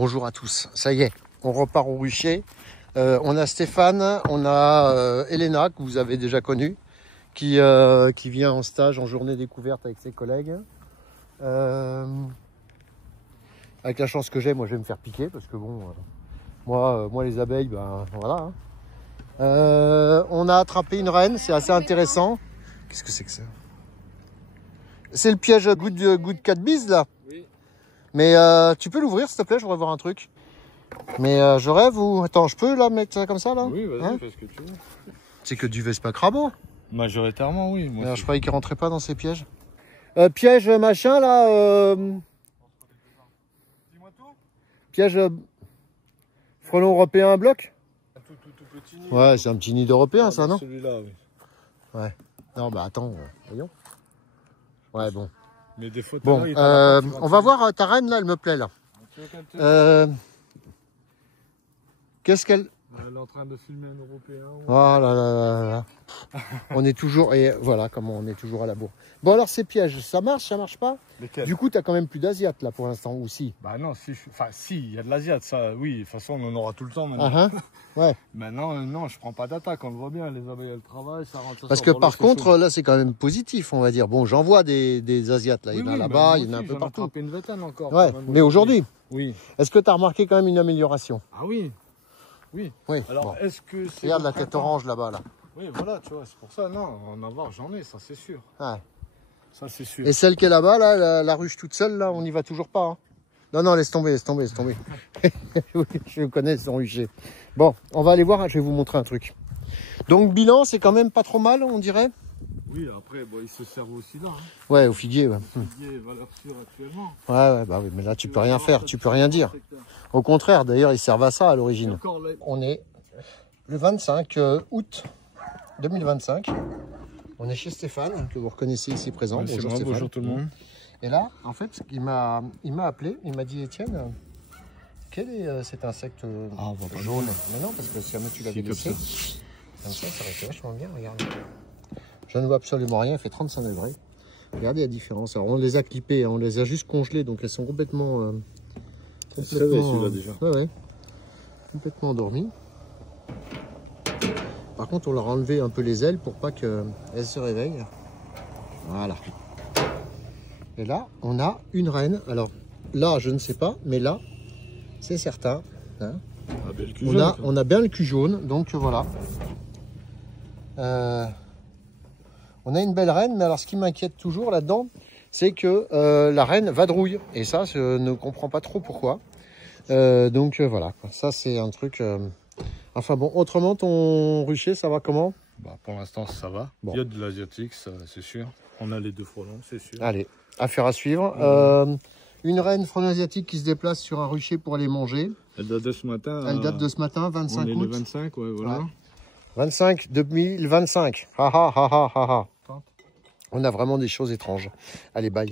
Bonjour à tous, ça y est, on repart au rucher. On a Stéphane, on a Elena, que vous avez déjà connue, qui vient en stage en journée découverte avec ses collègues. Avec la chance que j'ai, moi je vais me faire piquer, parce que bon, moi les abeilles, ben voilà. On a attrapé une reine, c'est assez intéressant. Qu'est-ce que c'est que ça? C'est le piège goutte de 4 bises là? Oui. Mais tu peux l'ouvrir s'il te plaît, je voudrais voir un truc. Mais je rêve ou... Attends, je peux là mettre ça comme ça là? Oui, vas-y, hein? fais ce que tu veux. C'est que du Vespa crabe. Majoritairement, oui. Moi, Je croyais qu'il rentrait pas dans ces pièges. Piège machin là. Dis-moi tout. Piège frelon européen à bloc. Tout petit nid. Ouais, c'est un petit nid d'européen ça, non? Celui-là, oui. Ouais. Non, bah attends, voyons. Ouais, bon. Mais des fois, Bon, on va voir ta reine là, elle me plaît là. Qu'est-ce qu'elle... Elle est en train de filmer un Européen. Oh là là là là. On est toujours... Et voilà comment on est toujours à la bourre. Bon alors ces pièges, ça marche pas? Lesquels? Du coup, t'as quand même plus d'asiates là pour l'instant, ou si? Bah non, si, il y a de l'asiate, ça, oui. De toute façon, on en aura tout le temps maintenant. Ouais. Maintenant, non, je prends pas d'attaque, on le voit bien, les abeilles, elles travaillent, ça rentre, ça Parce sort. que Bon, par là, contre, chaud. là c'est quand même positif, on va dire. Bon, j'en vois des asiates là, il y en a là-bas, il y en a un peu partout. J'en ai une vingtaine encore. Ouais, mais aujourd'hui, oui. est-ce que tu as remarqué quand même une amélioration? Ah oui. Oui. Oui. Alors, Bon. est-ce que c'est... Regarde la tête orange là-bas là. Oui, voilà, tu vois, c'est pour ça, non, en avoir, j'en ai, ça c'est sûr. Ouais. Ça c'est sûr. Et celle qui est là-bas, là, la ruche toute seule, là, on n'y va toujours pas. Hein. Non, non, laisse tomber, laisse tomber, laisse tomber. Je connais son rucher. Bon, on va aller voir, je vais vous montrer un truc. Donc, bilan, c'est quand même pas trop mal, on dirait. Oui, après, bon, ils se servent aussi là. Hein. Ouais, au figuier, ouais. Figuier est valeur sûre actuellement. Ouais, bah oui, mais là, tu peux rien faire, tu peux rien dire. Au contraire, d'ailleurs, ils servent à ça à l'origine. On est le 25 août 2025. On est chez Stéphane, que vous reconnaissez ici présent. Ouais, bonjour moi, Stéphane. bonjour tout le monde. Et là, en fait, il m'a appelé, il m'a dit Étienne, quel est cet insecte jaune? Mais non, parce que si jamais tu l'avais laissé, comme ça aurait été vachement bien, regarde. Je ne vois absolument rien, il fait 35 degrés. Regardez la différence. Alors on les a clippées, on les a juste congelées, donc elles sont complètement... celui-là déjà. Ouais, complètement endormies. Par contre, on leur a enlevé un peu les ailes pour pas qu'elles se réveillent. Voilà. Et là, on a une reine. Alors là, je ne sais pas, mais là, c'est certain. Hein. On a bien le cul jaune, donc voilà. On a une belle reine, mais alors ce qui m'inquiète toujours là-dedans, c'est que la reine vadrouille. Et ça, je ne comprends pas trop pourquoi. Donc voilà, ça c'est un truc... Enfin bon, autrement, ton rucher, ça va comment? Bah, pour l'instant, ça va. Bon. Il y a de l'asiatique, c'est sûr. On a les deux frelons, c'est sûr. Allez, affaire à suivre. Une reine frelon asiatique qui se déplace sur un rucher pour aller manger. Elle date de ce matin. Elle date de ce matin, 25 août. On est le 25, ouais, voilà. Ouais. 25 2025. Ha ha ha ha ha ha. On a vraiment des choses étranges. Allez, bye.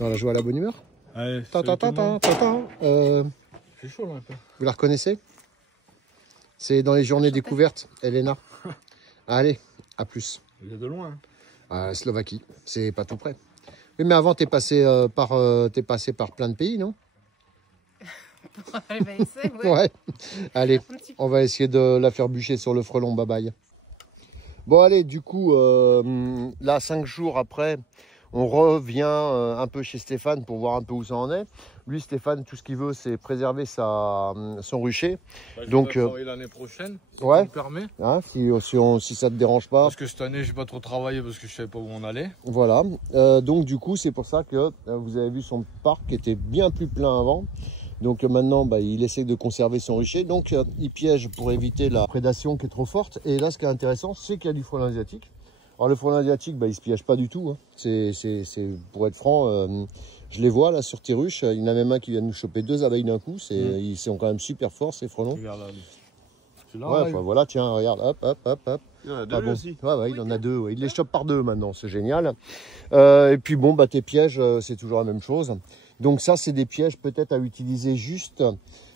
On va jouer à la bonne humeur. Allez, C'est chaud là un peu. Vous la reconnaissez? C'est dans les journées découvertes, Elena. Allez, à plus. Il est de loin. Slovaquie, c'est pas tout près. Oui, mais avant, t'es passé par plein de pays, non? Ouais. Allez, on va essayer de la faire bûcher sur le frelon. Bye bye. Bon, allez, du coup, là, 5 jours après, on revient un peu chez Stéphane pour voir un peu où ça en est. Lui, Stéphane, tout ce qu'il veut, c'est préserver son rucher. Bah, je donc, travailler l'année prochaine, si ouais, tu me permets. Hein, si ça te dérange pas. Parce que cette année, j'ai pas trop travaillé parce que je savais pas où on allait. Voilà. Donc, du coup, c'est pour ça que vous avez vu son parc qui était bien plus plein avant. Donc maintenant, bah, il essaie de conserver son rucher. Donc, il piège pour éviter la prédation qui est trop forte. Et là, ce qui est intéressant, c'est qu'il y a du frelon asiatique. Alors, le frelon asiatique, bah, il se piège pas du tout. Hein. Pour être franc, je les vois là sur tes ruches. Il y en a même un qui vient de nous choper 2 abeilles d'un coup. Ils sont quand même super forts, ces frelons. Regarde là. Ouais, enfin, voilà, tiens, regarde, hop, hop, hop, hop. Il y en a deux aussi. Ouais, il en a 2. Ouais. Il les chope par 2 maintenant, c'est génial. Et puis bon, bah, tes pièges, c'est toujours la même chose. Donc ça, c'est des pièges peut-être à utiliser juste,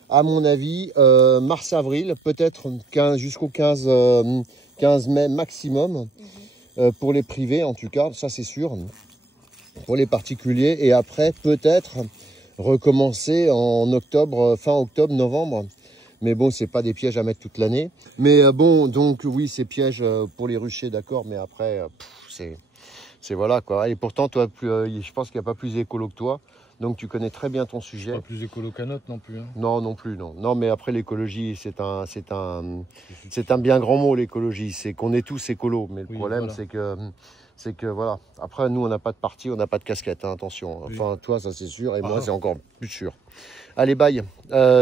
à mon avis, mars-avril, peut-être jusqu'au 15 mai maximum, pour les privés en tout cas, ça c'est sûr, pour les particuliers. Et après, peut-être recommencer en octobre, fin octobre, novembre. Mais bon, c'est pas des pièges à mettre toute l'année. Mais bon, donc oui, c'est piège pour les ruchers, d'accord. Mais après, c'est voilà quoi. Et pourtant, toi, je pense qu'il n'y a pas plus écolo que toi. Donc tu connais très bien ton sujet. Pas plus écolo qu'un autre non plus. Hein. Non, non plus, non. Non, mais après l'écologie, c'est un bien grand mot, l'écologie. C'est qu'on est tous écolos. Mais le problème, voilà. c'est que voilà. Après, nous, on n'a pas de parti, on n'a pas de casquette, hein, attention. Enfin, oui. Toi, ça c'est sûr, et moi, c'est encore plus sûr. Allez, bye.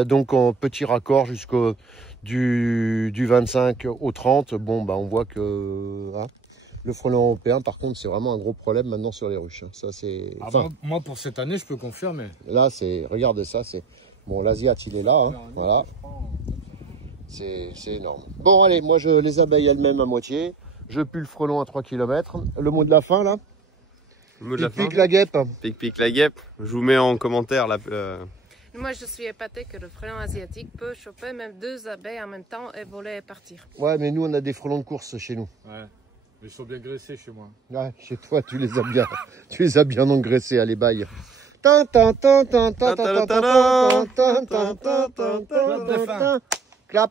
Donc, en petit raccord jusqu'au du 25 au 30. Bon, bah, on voit que hein, le frelon européen, par contre, c'est vraiment un gros problème maintenant sur les ruches. Ça, c'est. Enfin, moi, pour cette année, je peux confirmer. Là, c'est. Regardez ça, c'est. Bon, l'Asiate, il est là, hein, voilà. C'est énorme. Bon, allez, moi, les abeilles elles-mêmes à moitié. Je pue le frelon à 3 km. Le mot de la fin, là? Le mot de la fin. Pique la guêpe. Pique la guêpe. Je vous mets en commentaire la. Moi, je suis épatée que le frelon asiatique peut choper même 2 abeilles en même temps et voler et partir. Ouais, mais nous, on a des frelons de course chez nous. Ouais. Ils sont bien graissés chez moi. Ouais, chez toi, tu les as bien engraissés. Allez, bye. Clap.